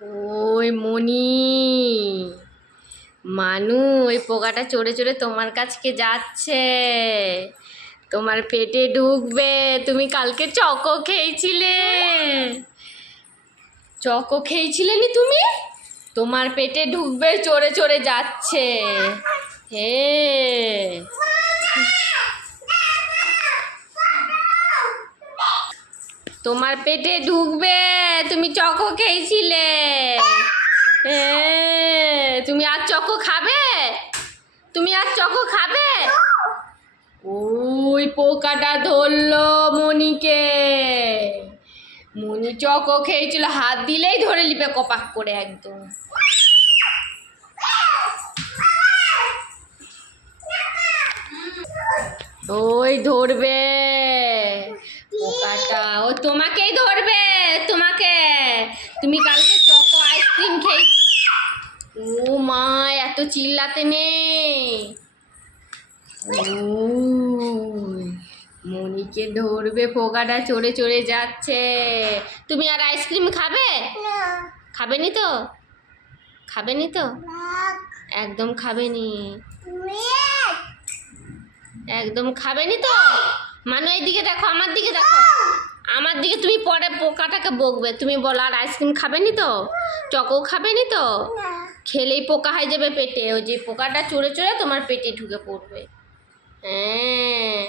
ওই মনি, মানু, ওই পোকাটা চড়ে চড়ে তোমার কাছকে যাচ্ছে, তোমার পেটে ঢুকবে। তুমি কালকে চকো খেয়েছিলে, চকো খেয়েছিলে নি তুমি? তোমার পেটে ঢুকবে, চড়ে চড়ে যাচ্ছে। হে, তোমার পেটে ঢুকবে, তুমি চকো খেয়েছিলে। তুমি আর চকো খাবে? তুমি আর চকো খাবে? ওই পোকাটা ধরলো মনিকে। মনি চকো খেয়েছিল, হাত দিলেই ধরে নিবে কপাক করে একদম। ওই ধরবে পোকাটা, ও তোমাকেই ধরবে, তোমাকে। তুমি কালকে চকো আইসক্রিম খেয়ে। ও মা, এত চিল্লাতে নেই। মনিকে ধরবে, পোকাটা চড়ে চড়ে যাচ্ছে। তুমি আর আইসক্রিম খাবে? খাবে নি তো? খাবে নি তো? একদম খাবে নি, একদম খাবে নি তো? মানু এইদিকে দেখো, আমার দিকে দেখো, আমার দিকে। তুমি পরে পোকাটাকে বকবে, তুমি বলো আর আইসক্রিম খাবে নি তো? চকো খাবে নি তো? খেলেই পোকা হয়ে যাবে পেটে, ওই যে পোকাটা চড়ে চড়ে তোমার পেটে ঢুকে পড়বে। হ্যাঁ।